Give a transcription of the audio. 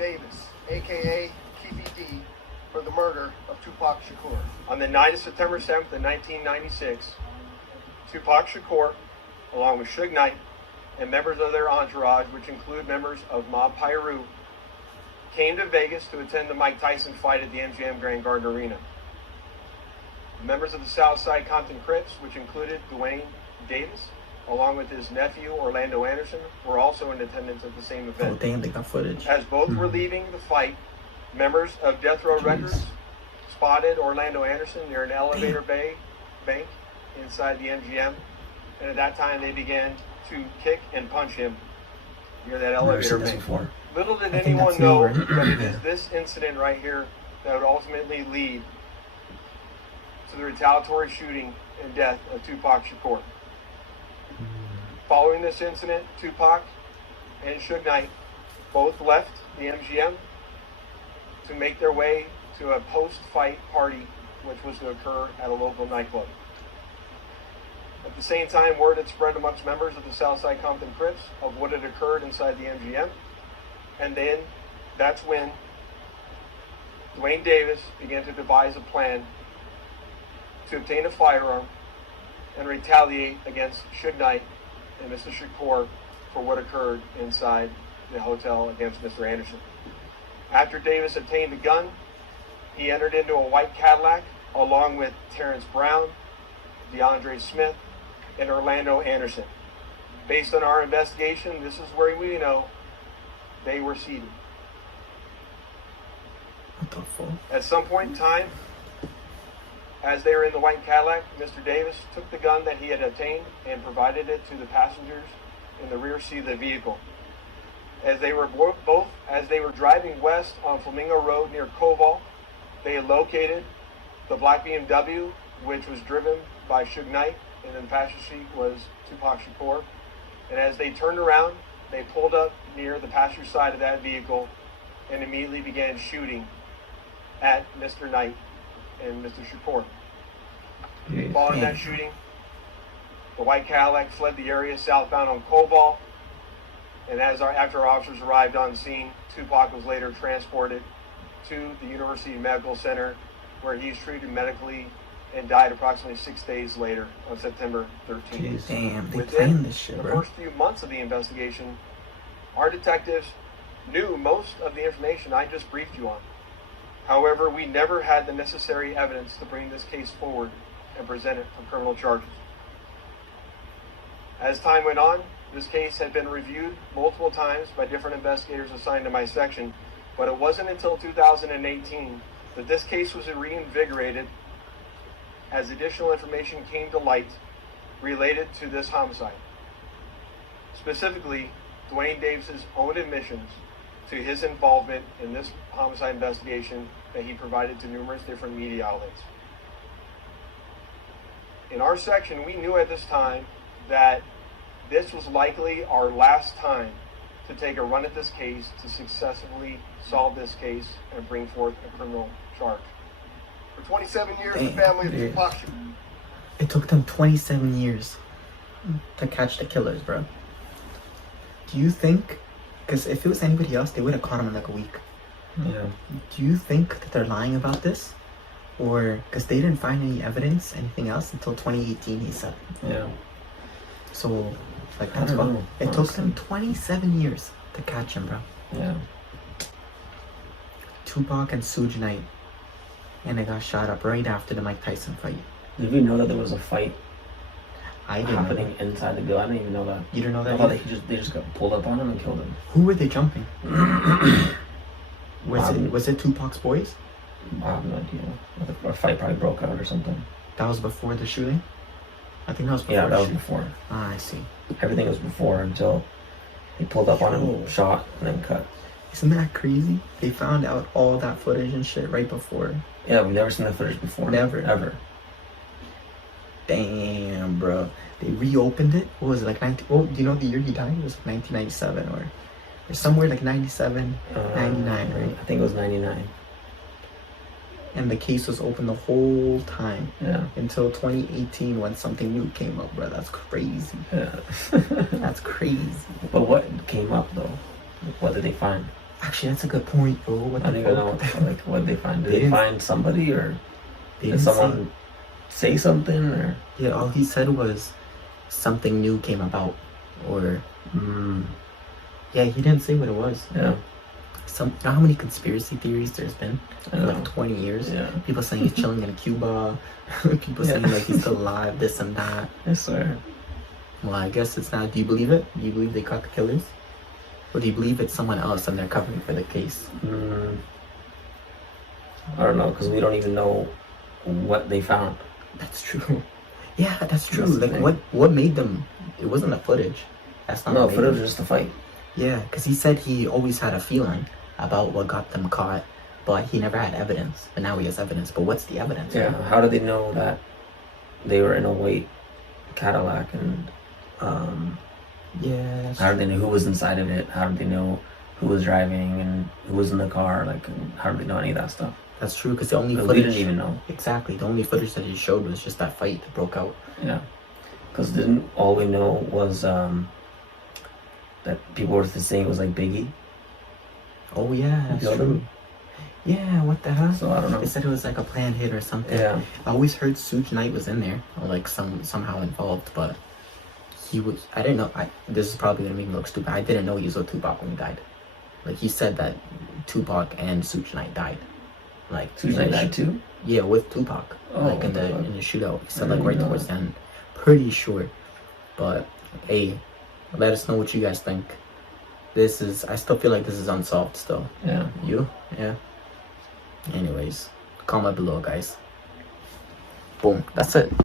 Davis, aka Keffe D, for the murder of Tupac Shakur. On the night of September 7th of 1996, Tupac Shakur, along with Suge Knight, and members of their entourage, which include members of Mob Piru, came to Vegas to attend the Mike Tyson fight at the MGM Grand Garden Arena. Members of the South Side Compton Crips, which included Duane Davis, along with his nephew Orlando Anderson, were also in attendance at the same event. Oh damn, they got footage. As both were leaving the fight, members of Death Row Records spotted Orlando Anderson near an elevator bank inside the MGM, and at that time they began to kick and punch him near that elevator bank. Little did anyone know that it is this incident right here that would ultimately lead to the retaliatory shooting and death of Tupac Shakur. Following this incident, Tupac and Suge Knight both left the MGM to make their way to a post-fight party which was to occur at a local nightclub. At the same time, word had spread amongst members of the South Side Compton Crips of what had occurred inside the MGM, and then that's when Duane Davis began to devise a plan to obtain a firearm and retaliate against Suge Knight and Mr. Shakur for what occurred inside the hotel against Mr. Anderson. After Davis obtained the gun, he entered into a white Cadillac along with Terrence Brown, DeAndre Smith, and Orlando Anderson. Based on our investigation, this is where we know they were seated. What the fuck? At some point in time, as they were in the white Cadillac, Mr. Davis took the gun that he had obtained and provided it to the passengers in the rear seat of the vehicle. As they were driving west on Flamingo Road near Koval, they had located the black BMW, which was driven by Suge Knight, and in the passenger seat was Tupac Shakur. And as they turned around, they pulled up near the passenger side of that vehicle and immediately began shooting at Mr. Knight and Mr. Shakur. Following that shooting, the white Cadillac fled the area southbound on Koval, and after our officers arrived on scene, Tupac was later transported to the University Medical Center, where he's treated medically and died approximately 6 days later on September 13th. Damn, they Within planned this shit, the bro. first few months of the investigation, our detectives knew most of the information I just briefed you on. However, we never had the necessary evidence to bring this case forward and present it for criminal charges. As time went on, this case had been reviewed multiple times by different investigators assigned to my section, but it wasn't until 2018 that this case was reinvigorated as additional information came to light related to this homicide. Specifically, Duane Davis's own admissions to his involvement in this homicide investigation that he provided to numerous different media outlets. In our section, we knew at this time that this was likely our last time to take a run at this case to successfully solve this case and bring forth a criminal charge. For 27 years, the family of Tupac Shakur. It took them 27 years to catch the killers, bro. Do you think, because if it was anybody else, they would have caught him in like a week. Yeah. Do you think that they're lying about this? Or, because they didn't find any evidence, anything else, until 2018, he said. Yeah. So, like, I that's don't what know, it took honestly. them 27 years to catch him, bro. Yeah. Tupac and Suge Knight. And they got shot up right after the Mike Tyson fight. Did you know that there was a fight I didn't know happening that. inside the building? I didn't even know that. You didn't know I that thought either? that they just got pulled up on him and killed him. Who were they jumping? Bobby. Was it Tupac's boys? I have no idea. A fight probably broke out or something. That was before the shooting? I think that was before Yeah, the that was shooting. before. Ah, I see. Everything was before until he pulled up on Yo. him, shot, and then cut. Isn't that crazy? They found out all that footage and shit right before. Yeah, we've never seen that footage before. Never. Ever. Damn, bro. They reopened it. What was it, like 90? Oh, do you know the year he died? It was like 1997 or somewhere like 97, 99, right? I think it was 99. And the case was open the whole time. Yeah. Until 2018 when something new came up, bro. That's crazy. Yeah. That's crazy. But what came up though? What did they find? Actually, that's a good point, bro. What I don't the even know fuck? like what they find. Did They they didn't- find somebody or They did didn't someone say something or? Yeah, all he said was something new came about, or yeah, he didn't say what it was. Yeah. You know how many conspiracy theories there's been I in know. like 20 years? Yeah. People saying he's chilling in Cuba. People saying like he's still alive, this and that. I swear. Well, I guess it's not. Do you believe it? Do you believe they caught the killers? Or do you believe it's someone else and they're covering for the case? I don't know, because we don't even know what they found. That's true. Yeah, that's true. That's the Like, thing. what made them? It wasn't the footage. That's not No, what made footage them. was just a fight. Yeah, because he said he always had a feeling about what got them caught, but he never had evidence. But now he has evidence. But what's the evidence? Yeah. How did they know that they were in a white Cadillac and Yeah, that's how did they know who was inside of it? How did they know who was driving and who was in the car? Like, how did they know any of that stuff? That's true, because the only 'Cause footage... we didn't even know. Exactly, the only footage that he showed was just that fight that broke out. Yeah. Because didn't all we know was that people were saying it was like Biggie. Oh yeah, that's killed true. him. Yeah, what the hell? So I don't know. They said it was like a planned hit or something. Yeah. I always heard Suge Knight was in there, or like somehow involved, but he was... I didn't know... this is probably gonna make me look stupid. I didn't know he was with Tupac when he died. Like, he said that Tupac and Suge Knight died. Like, Suge Knight died too? Yeah, with Tupac. Oh, like in what the fuck? the shootout. He said I like didn't right know towards that. the end. Pretty sure. But hey, let us know what you guys think. This is... I still feel like this is unsolved still. Yeah. You? Yeah. Anyways, comment below, guys. Boom. That's it.